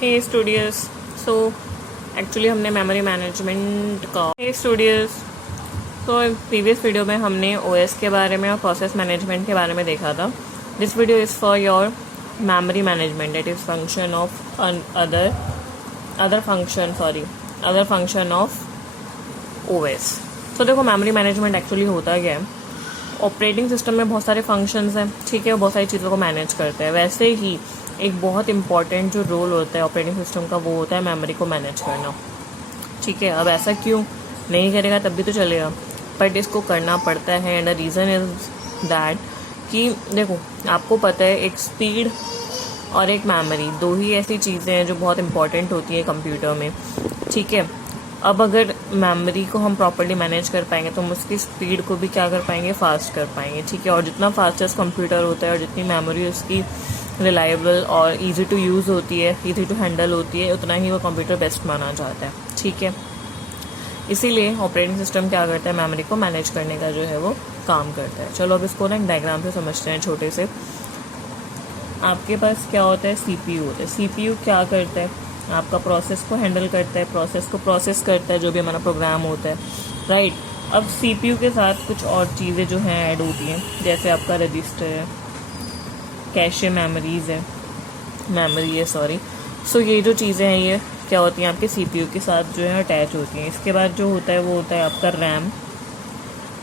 हे studios, so actually हमने memory management का so previous video में हमने ओएस के बारे में और प्रोसेस मैनेजमेंट के बारे में देखा था. This video is for your memory management, it is function of other function of OS. तो देखो मेमोरी मैनेजमेंट एक्चुअली होता क्या है. ऑपरेटिंग सिस्टम में बहुत सारे फंक्शंस हैं, ठीक है, वो बहुत सारी चीज़ों को मैनेज करते हैं. वैसे ही एक बहुत इंपॉर्टेंट जो रोल होता है ऑपरेटिंग सिस्टम का, वो होता है मेमोरी को मैनेज करना. ठीक है, अब ऐसा क्यों नहीं करेगा तब भी तो चलेगा, बट इसको करना पड़ता है. And the reason is that कि देखो आपको पता है एक स्पीड और एक मेमोरी दो ही ऐसी चीज़ें हैं जो बहुत इंपॉर्टेंट होती है कंप्यूटर में. ठीक है, अब अगर मेमोरी को हम प्रॉपर्ली मैनेज कर पाएंगे तो हम उसकी स्पीड को भी क्या कर पाएंगे, फास्ट कर पाएंगे. ठीक है, और जितना फास्टेस्ट कंप्यूटर होता है और जितनी मेमोरी उसकी रिलायबल और इजी टू यूज़ होती है, इजी टू हैंडल होती है, उतना ही वो कंप्यूटर बेस्ट माना जाता है. ठीक है, इसीलिए ऑपरेटिंग सिस्टम क्या करता है, मेमोरी को मैनेज करने का जो है वो काम करता है. चलो अब इसको ना एक डायग्राम से समझते हैं छोटे से. आपके पास क्या होता है, सीपीयू होता है. सीपीयू क्या करता है, आपका प्रोसेस को हैंडल करता है, प्रोसेस को प्रोसेस करता है, जो भी हमारा प्रोग्राम होता है, राइट. अब सीपीयू के साथ कुछ और चीज़ें जो हैं ऐड होती हैं, जैसे आपका रजिस्टर है, कैशे मेमोरी है. सो ये जो चीज़ें हैं ये क्या होती हैं, आपके सीपीयू के साथ जो है अटैच होती हैं. इसके बाद जो होता है वो होता है आपका रैम.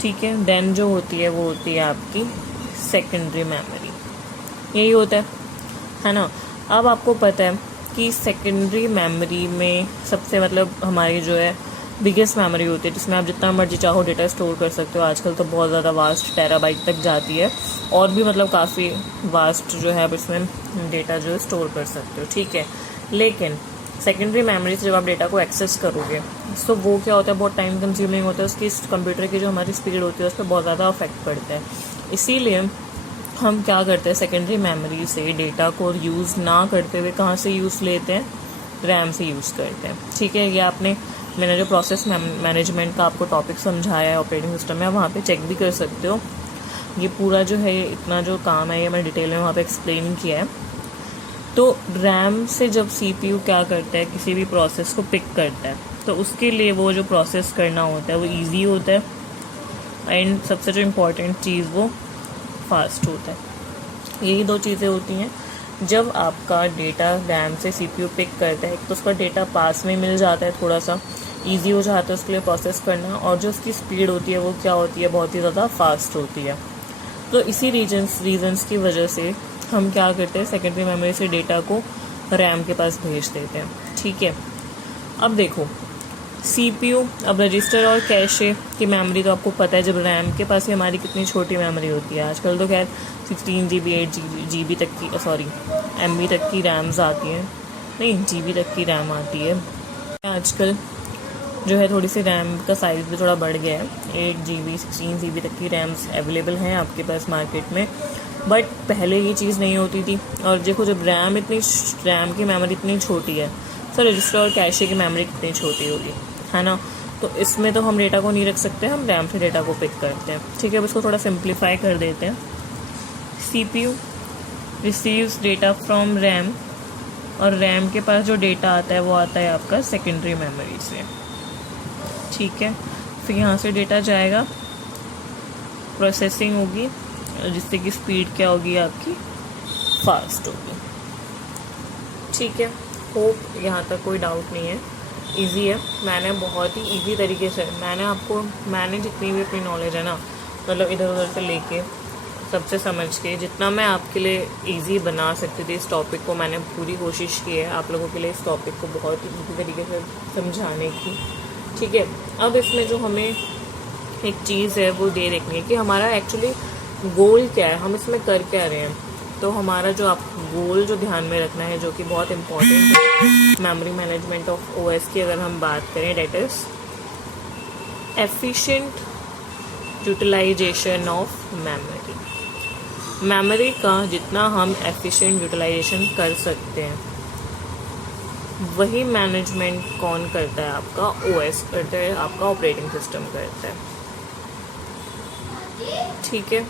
ठीक है, देन जो होती है वो होती है आपकी सेकेंडरी मेमोरी. यही होता है ना. अब आपको पता है कि सेकेंडरी मेमोरी में सबसे हमारी जो है बिगेस्ट मेमोरी होती है, जिसमें आप जितना मर्जी चाहो डेटा स्टोर कर सकते हो. आजकल तो बहुत ज़्यादा वास्ट टेराबाइट तक जाती है, और भी काफ़ी वास्ट जो है आप इसमें डेटा जो है स्टोर कर सकते हो. ठीक है, लेकिन सेकेंडरी मेमोरी से जब आप डेटा को एक्सेस करोगे तो वो क्या होता है, बहुत टाइम कंज्यूमिंग होता है. उसकी कंप्यूटर की जो हमारी स्पीड होती है उस पर बहुत ज़्यादा अफेक्ट पड़ता है. इसीलिए हम क्या करते हैं, सेकेंडरी मेमोरी से डेटा को यूज़ ना करते हुए कहाँ से यूज़ लेते हैं, रैम से यूज़ करते हैं. ठीक है, ये मैंने जो प्रोसेस मैनेजमेंट का आपको टॉपिक समझाया है ऑपरेटिंग सिस्टम में, वहाँ पे चेक भी कर सकते हो. ये पूरा जो है इतना जो काम है ये मैंने डिटेल में वहाँ पे एक्सप्लेन किया है. तो रैम से जब सीपीयू क्या करता है, किसी भी प्रोसेस को पिक करता है, तो उसके लिए वो जो प्रोसेस करना होता है वो ईजी होता है. एंड सबसे जो इम्पोर्टेंट चीज़ वो फास्ट होता है. यही दो चीज़ें होती हैं. जब आपका डेटा रैम से सीपीयू पिक करता है तो उसका डेटा पास में मिल जाता है, थोड़ा सा इजी हो जाता है उसके लिए प्रोसेस करना, और जो उसकी स्पीड होती है वो क्या होती है, बहुत ही ज़्यादा फास्ट होती है. तो इसी रीजन्स की वजह से हम क्या करते हैं, सेकेंडरी मेमोरी से डेटा को रैम के पास भेज देते हैं. ठीक है, अब देखो सीपीयू, अब रजिस्टर और कैशे की मेमोरी तो आपको पता है, जब रैम के पास ही हमारी कितनी छोटी मेमोरी होती है. आजकल तो खैर 16 GB 8 GB तक की MB तक की रैम्स आती हैं, नहीं GB तक की रैम आती है. आजकल जो है थोड़ी सी रैम का साइज़ भी थोड़ा बढ़ गया है. 8 GB 16 GB तक की रैम्स अवेलेबल हैं आपके पास मार्केट में, बट पहले ये चीज़ नहीं होती थी. और देखो जब रैम की मेमोरी इतनी छोटी है, तो रजिस्टर और कैशे की मेमोरी कितनी छोटी होगी, है ना. तो इसमें तो हम डेटा को नहीं रख सकते, हम रैम से डेटा को पिक करते हैं. ठीक है, अब इसको थोड़ा सिंप्लीफाई कर देते हैं. CPU receives data from RAM, और रैम के पास जो डेटा आता है वो आता है आपका सेकेंडरी मेमोरी से. ठीक है, फिर यहाँ से डेटा जाएगा, प्रोसेसिंग होगी, जिससे कि स्पीड क्या होगी आपकी, फास्ट होगी. ठीक है, होप यहाँ तक कोई डाउट नहीं है, इजी है. मैंने बहुत ही इजी तरीके से मैंने जितनी भी अपनी नॉलेज है ना, इधर उधर से लेके सबसे समझ के जितना मैं आपके लिए इजी बना सकती थी इस टॉपिक को, मैंने पूरी कोशिश की है आप लोगों के लिए इस टॉपिक को बहुत ही इजी तरीके से समझाने की. ठीक है, अब इसमें जो हमें एक चीज़ है वो देखनी है कि हमारा एक्चुअली गोल क्या है, हम इसमें कर क्या रहे हैं. तो हमारा जो गोल जो ध्यान में रखना है, जो कि बहुत इम्पॉर्टेंट है मेमोरी मैनेजमेंट ऑफ ओएस की अगर हम बात करें, that is efficient utilization of memory. Memory का जितना हम एफिशिएंट यूटिलाइजेशन कर सकते हैं वही मैनेजमेंट कौन करता है, आपका ओएस करता है, आपका ऑपरेटिंग सिस्टम करता है. ठीक है,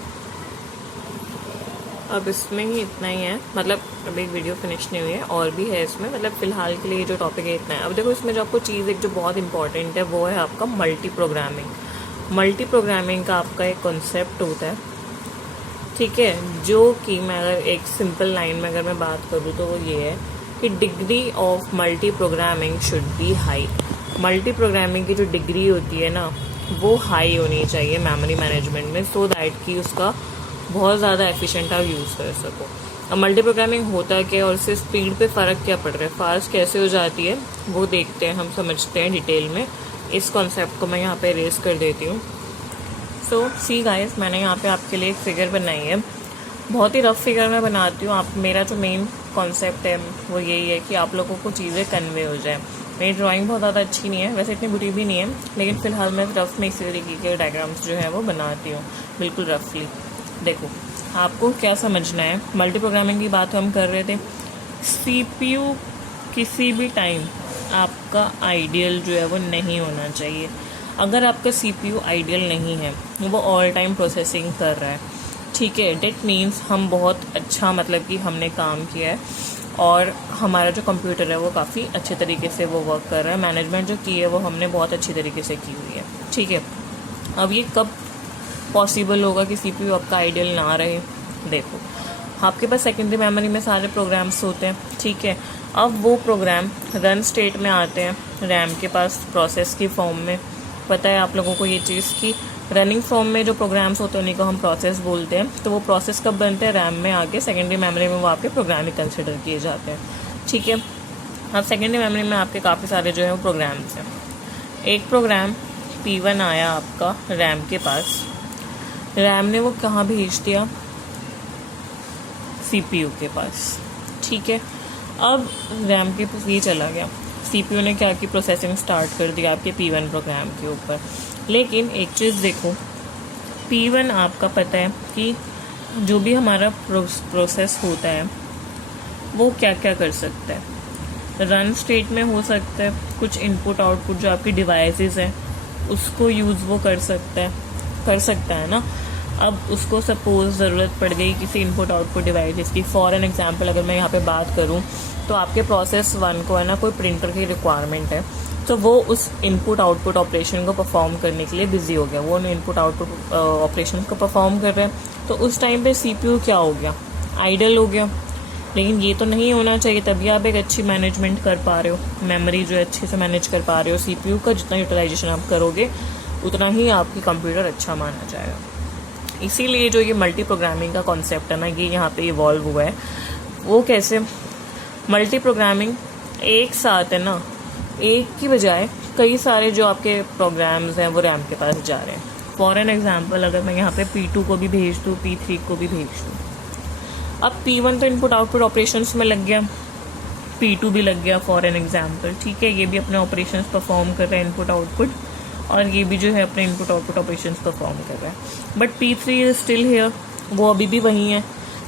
अब इसमें ही इतना ही है, मतलब अभी वीडियो फिनिश नहीं हुई है, और भी है इसमें, मतलब फ़िलहाल के लिए जो टॉपिक है इतना है। अब देखो इसमें जो आपको चीज़ एक जो बहुत इंपॉर्टेंट है वो है आपका मल्टी प्रोग्रामिंग। मल्टी प्रोग्रामिंग का आपका एक कॉन्सेप्ट होता है, ठीक है, जो कि मैं अगर एक सिंपल लाइन में अगर मैं बात करूँ तो वो ये है कि degree of multiprogramming should be high. Multi programming की जो डिग्री होती है ना वो हाई होनी चाहिए मेमोरी मैनेजमेंट में, सो दैट कि उसका बहुत ज़्यादा एफिशिएंट आप यूज़ कर सको। अब मल्टी प्रोग्रामिंग होता क्या और उससे स्पीड पे फ़र्क क्या पड़ रहा है, फास्ट कैसे हो जाती है वो देखते हैं, हम समझते हैं डिटेल में। इस कॉन्सेप्ट को मैं यहाँ पे रेस कर देती हूँ। सो सी गाइस, मैंने यहाँ पे आपके लिए एक फ़िगर बनाई है, बहुत ही रफ फिगर में बनाती हूँ। आप मेरा जो मेन कॉन्सेप्ट है वो यही है कि आप लोगों को चीज़ें कन्वे हो जाए। मेरी ड्राइंग बहुत ज़्यादा अच्छी नहीं है, वैसे इतनी बुरी भी नहीं है, लेकिन फ़िलहाल मैं रफ में इसी तरीके के डायग्राम्स जो है वो बनाती हूँ, बिल्कुल रफली। देखो आपको क्या समझना है, मल्टी प्रोग्रामिंग की बात हम कर रहे थे। CPU किसी भी टाइम आपका आइडियल जो है वो नहीं होना चाहिए। अगर आपका CPU आइडियल नहीं है, वो ऑल टाइम प्रोसेसिंग कर रहा है, ठीक है, डेट मीन्स हम बहुत अच्छा, मतलब कि हमने काम किया है और हमारा जो कंप्यूटर है वो काफ़ी अच्छे तरीके से वो वर्क कर रहा है, मैनेजमेंट जो की है वो हमने बहुत अच्छी तरीके से की हुई है, ठीक है। अब ये कब पॉसिबल होगा कि CPU आपका आइडियल ना रहे? देखो आपके पास सेकेंडरी मेमोरी में सारे प्रोग्राम्स होते हैं, ठीक है। अब वो प्रोग्राम रन स्टेट में आते हैं रैम के पास प्रोसेस की फॉर्म में। पता है आप लोगों को ये चीज़ कि रनिंग फॉर्म में जो प्रोग्राम्स होते हैं उन्हीं को हम प्रोसेस बोलते हैं। तो वो प्रोसेस कब बनते हैं? रैम में आके सेकेंडरी मेमोरी में वो आपके प्रोग्राम ही कंसिडर किए जाते हैं, ठीक है। अब सेकेंडरी मेमोरी में आपके काफ़ी सारे जो है वो प्रोग्राम्स हैं। एक प्रोग्राम P1 आया आपका रैम के पास, रैम ने वो कहाँ भेज दिया? CPU के पास, ठीक है। अब रैम के पास ये चला गया, CPU ने क्या की प्रोसेसिंग स्टार्ट कर दिया आपके P1 प्रोग्राम के ऊपर। लेकिन एक चीज़ देखो, P1 आपका पता है कि जो भी हमारा प्रोसेस होता है वो क्या क्या कर सकता है। रन स्टेट में हो सकता है, कुछ इनपुट आउटपुट जो आपकी डिवाइसेस हैं उसको यूज़ वो कर सकता है ना। अब उसको सपोज ज़रूरत पड़ गई किसी इनपुट आउटपुट डिवाइसेस की, फॉर एन एग्जांपल अगर मैं यहाँ पे बात करूँ तो आपके प्रोसेस 1 को है ना कोई प्रिंटर की रिक्वायरमेंट है, तो वो उस इनपुट आउटपुट ऑपरेशन को परफॉर्म करने के लिए बिजी हो गया, वो इनपुट आउटपुट ऑपरेशन को परफॉर्म कर रहे हैं। तो उस टाइम पे CPU क्या हो गया? आइडल हो गया। लेकिन ये तो नहीं होना चाहिए, तभी आप एक अच्छी मैनेजमेंट कर पा रहे हो, मेमोरी जो है अच्छे से मैनेज कर पा रहे हो। CPU का जितना यूटिलाइजेशन आप करोगे उतना ही आपकी कंप्यूटर अच्छा माना जाएगा। इसीलिए जो ये मल्टी प्रोग्रामिंग का कॉन्सेप्ट है ना, ये यहाँ पे इवॉल्व हुआ है। वो कैसे? मल्टी प्रोग्रामिंग एक साथ है ना, एक की बजाय कई सारे जो आपके प्रोग्राम्स हैं वो रैम के पास जा रहे हैं। फॉर एन एग्जांपल अगर मैं यहाँ पे P2 को भी भेज दूँ, P3 को भी भेज दूँ। अब P1 तो इनपुट आउटपुट ऑपरेशंस में लग गया, P2 भी लग गया फॉर एन एग्जांपल, ठीक है। ये भी अपने ऑपरेशंस परफॉर्म कर रहा है इनपुट आउटपुट, और ये भी जो है अपने इनपुट आउटपुट ऑपरेशंस परफॉर्म कर रहा है। But P3 is still here, वो अभी भी वहीं है।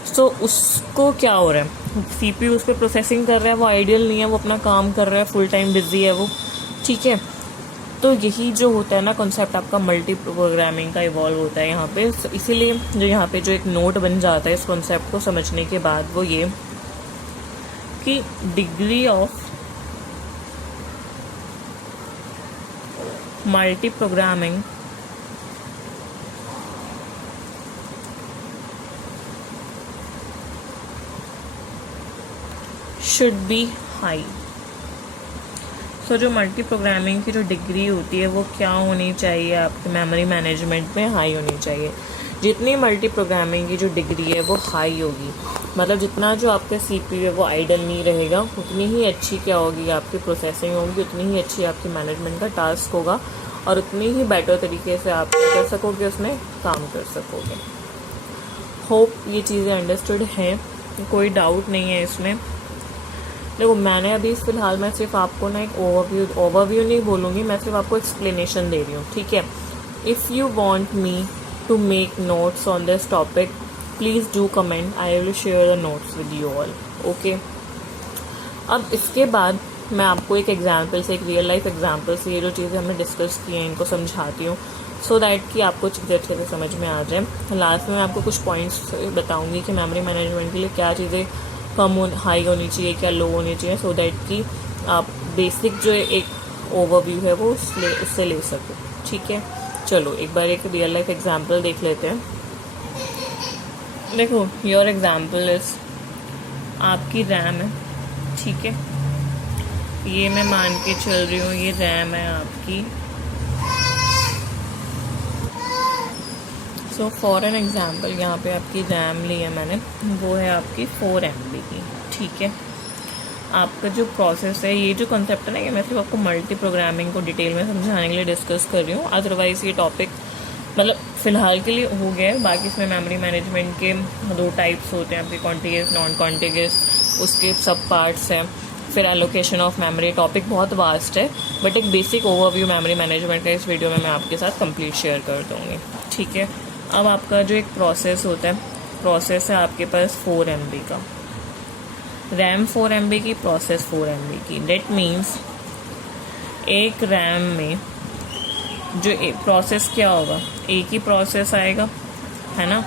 सो उसको क्या हो रहा है? CPU उस पर प्रोसेसिंग कर रहा है, वो आइडियल नहीं है, वो अपना काम कर रहा है, फुल टाइम बिजी है वो, ठीक है। तो यही जो होता है ना कॉन्सेप्ट आपका मल्टी प्रोग्रामिंग का इवॉल्व होता है यहाँ पे। इसीलिए जो यहाँ पे जो एक नोट बन जाता है इस कॉन्सेप्ट को समझने के बाद वो ये कि degree of multiprogramming should be high. So जो मल्टी प्रोग्रामिंग की जो डिग्री होती है वो क्या होनी चाहिए? आपके मेमोरी मैनेजमेंट में हाई होनी चाहिए। जितनी मल्टी प्रोग्रामिंग की जो डिग्री है वो हाई होगी, मतलब जितना जो आपका CPU है वो आइडल नहीं रहेगा, उतनी ही अच्छी क्या होगी आपकी प्रोसेसिंग होगी, उतनी ही अच्छी आपकी मैनेजमेंट का टास्क होगा, और उतनी ही बेटर तरीके से आप कर सकोगे, उसमें काम कर सकोगे। होप ये चीज़ें अंडरस्टूड हैं, कोई डाउट नहीं है इसमें। देखो मैंने अभी फ़िलहाल मैं सिर्फ आपको ना एक ओवरव्यू नहीं बोलूँगी, मैं सिर्फ आपको एक्सप्लेनेशन दे रही हूँ, ठीक है। If you want me to make notes on this topic please do comment, I will share the notes with you all, okay. अब इसके बाद मैं आपको एक एग्जाम्पल से, एक रियल लाइफ एग्जाम्पल से ये जो चीज़ें हमने डिस्कस की हैं इनको समझाती हूँ। सो दैट कि आपको चीज़ें अच्छे से समझ में आ जाए। लास्ट में मैं आपको कुछ पॉइंट्स बताऊंगी कि मेमोरी मैनेजमेंट के लिए क्या चीज़ें हाई होनी चाहिए, क्या लो होनी चाहिए, सो दैट कि आप बेसिक जो एक ओवरव्यू है वो उससे ले सको। ठीक है, चलो एक बार एक रियल लाइफ एग्जांपल देख लेते हैं। देखो, योर एग्जांपल इज आपकी रैम है, ठीक है, ये मैं मान के चल रही हूँ ये रैम है आपकी। सो फॉर एन एग्जांपल यहाँ पे आपकी रैम ली है मैंने, वो है आपकी 4 MB की। ठीक है, आपका जो प्रोसेस है, ये जो कंसेप्ट है ना, ये मैं सिर्फ आपको मल्टी प्रोग्रामिंग को डिटेल में समझाने के लिए डिस्कस कर रही हूँ। अदरवाइज ये टॉपिक मतलब फ़िलहाल के लिए हो गया है। बाकी इसमें मेमोरी मैनेजमेंट के 2 टाइप्स होते हैं आपके, कॉन्टिग्यूस, नॉन कॉन्टिग्यूस, उसके सब पार्ट्स हैं, फिर एलोकेशन ऑफ मेमोरी। टॉपिक बहुत वास्ट है, बट एक बेसिक ओवरव्यू मेमोरी मैनेजमेंट का इस वीडियो में मैं आपके साथ कंप्लीट शेयर कर दूँगी। ठीक है, अब आपका जो एक प्रोसेस होता है, प्रोसेस है आपके पास 4 MB का, रैम 4 MB की, प्रोसेस 4 MB की। डेट मीन्स एक रैम में जो प्रोसेस क्या होगा, एक ही प्रोसेस आएगा, है ना,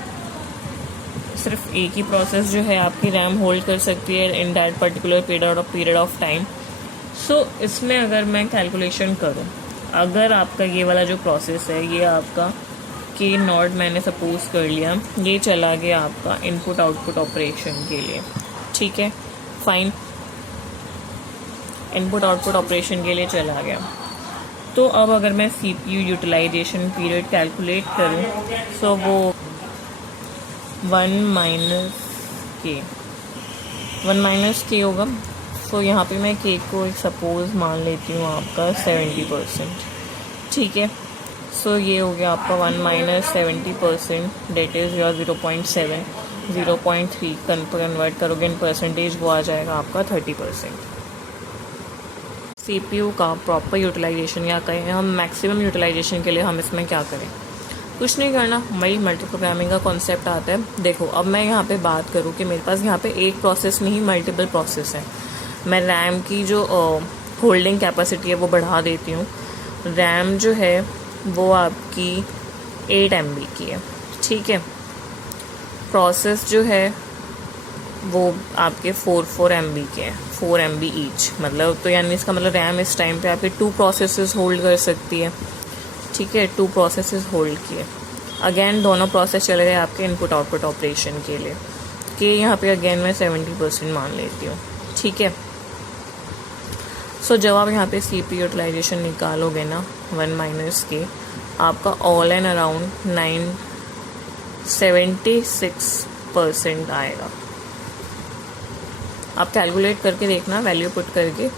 सिर्फ एक ही प्रोसेस जो है आपकी रैम होल्ड कर सकती है in that particular period of time. So इसमें अगर मैं कैलकुलेशन करूँ, अगर आपका ये वाला जो प्रोसेस है, ये आपका के नॉट मैंने सपोज कर लिया, ये चला गया आपका इनपुट आउटपुट ऑपरेशन के लिए। ठीक है, फाइन, इनपुट आउटपुट ऑपरेशन के लिए चला गया। तो अब अगर मैं CPU यूटिलाइजेशन पीरियड कैलकुलेट करूं, सो वो 1 - K होगा। सो यहाँ पे मैं K को एक सपोज मान लेती हूँ आपका 70%। ठीक है, सो ये हो गया आपका 1 - 70%, डेट इज़ योर 0.7, 0.3 कन्वर्ट करोगे इन परसेंटेज, वो आ जाएगा आपका 30%। CPU का प्रॉपर यूटिलाइजेशन या कहें हम मैक्सिमम यूटिलाइजेशन के लिए हम इसमें क्या करें, कुछ नहीं करना, वही मल्टी प्रोग्रामिंग का कॉन्सेप्ट आता है। देखो, अब मैं यहाँ पे बात करूँ कि मेरे पास यहाँ पे एक प्रोसेस नहीं, मल्टीपल प्रोसेस है। मैं रैम की जो होल्डिंग कैपेसिटी है वो बढ़ा देती हूँ। रैम जो है वो आपकी 8 MB की है। ठीक है, प्रोसेस जो है वो आपके 4 MB के हैं, 4 MB ईच, मतलब तो यानी इसका मतलब रैम इस टाइम पे आपके 2 प्रोसेसेस होल्ड कर सकती है। ठीक है, 2 प्रोसेसेस होल्ड किए, अगेन दोनों प्रोसेस चले गए आपके इनपुट आउटपुट ऑपरेशन के लिए, कि यहाँ पे अगेन मैं 70% मान लेती हूँ। ठीक है, सो जब आप यहाँ पे CPU यूटिलाइजेशन निकालोगे ना 1 - K, आपका ऑल एंड अराउंड 76% आएगा। आप कैलकुलेट करके देखना, वैल्यू पुट करके।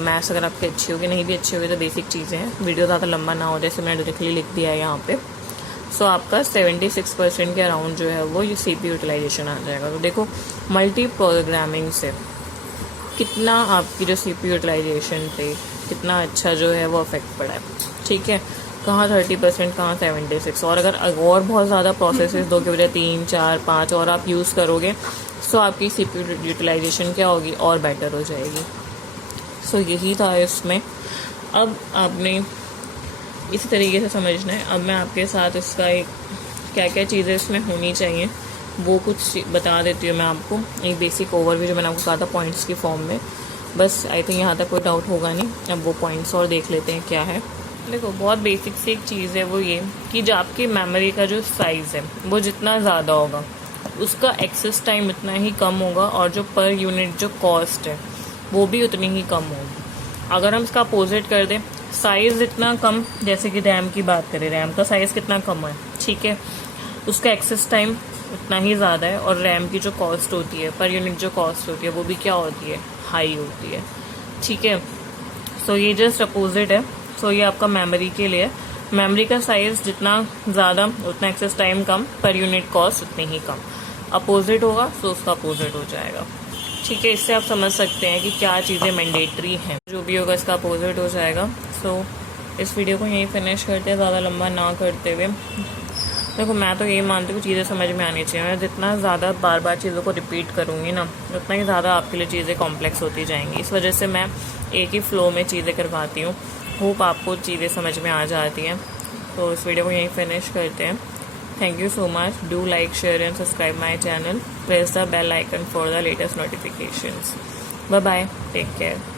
मैथ्स अगर आपकी अच्छी होगी, नहीं भी अच्छी होगी तो बेसिक चीज़ें हैं, वीडियो ज़्यादा लंबा ना हो, जैसे मैंने डायरेक्टली लिख दिया है यहाँ पे। सो आपका 76% के अराउंड जो है वो ये CPU यूटिलाइजेशन आ जाएगा। तो देखो, मल्टी प्रोग्रामिंग से कितना आपकी जो CPU यूटिलाइजेशन पे कितना अच्छा जो है वो अफेक्ट पड़ा है। ठीक है, कहाँ 30%, कहाँ 76। और अगर और बहुत ज़्यादा प्रोसेसेस 2 की वजह 3, 4, 5 और आप यूज़ करोगे, सो आपकी CPU यूटिलाइजेशन क्या होगी, और बेटर हो जाएगी। सो यही था इसमें। अब आपने इसी तरीके से समझना है। अब मैं आपके साथ इसका एक क्या क्या चीज़ें इसमें होनी चाहिए वो कुछ बता देती हूँ मैं आपको, एक बेसिक ओवरव्यू जो मैंने आपको कहा था पॉइंट्स की फॉर्म में। बस आई थिंक यहाँ तक कोई डाउट होगा नहीं। अब वो पॉइंट्स और देख लेते हैं क्या है। देखो, बहुत बेसिक सी एक चीज़ है वो ये कि जो आपकी मेमोरी का जो साइज़ है वो जितना ज़्यादा होगा उसका एक्सेस टाइम उतना ही कम होगा, और जो पर यूनिट जो कॉस्ट है वो भी उतनी ही कम होगी। अगर हम इसका अपोजिट कर दें, साइज़ इतना कम, जैसे कि रैम की बात करें, रैम का साइज़ कितना कम है, ठीक है, उसका एक्सेस टाइम उतना ही ज़्यादा है, और रैम की जो कॉस्ट होती है, पर यूनिट जो कॉस्ट होती है वो भी क्या होती है, हाई होती है। ठीक है, सो ये जस्ट अपोजिट है। सो ये आपका मेमोरी के लिए, मेमोरी का साइज़ जितना ज़्यादा उतना एक्सेस टाइम कम, पर यूनिट कॉस्ट उतनी ही कम। अपोजिट होगा सो उसका अपोजिट हो जाएगा। ठीक है, इससे आप समझ सकते हैं कि क्या चीज़ें मैंडेटरी हैं, जो भी होगा इसका अपोजिट हो जाएगा। सो इस वीडियो को यहीं फिनिश करते हैं, ज़्यादा लंबा ना करते हुए। देखो, मैं तो यही मानती हूँ चीज़ें समझ में आनी चाहिए। मैं जितना ज़्यादा बार बार चीज़ों को रिपीट करूँगी ना, उतना ही ज़्यादा आपके लिए चीज़ें कॉम्प्लेक्स होती जाएंगी। इस वजह से मैं एक ही फ्लो में चीज़ें करवाती हूँ। होप आपको चीज़ें समझ में आ जाती हैं। तो इस वीडियो को यहीं फिनिश करते हैं. Thank you so much. Do like, share and subscribe my channel. Press the bell icon for the latest notifications. Bye bye. Take care.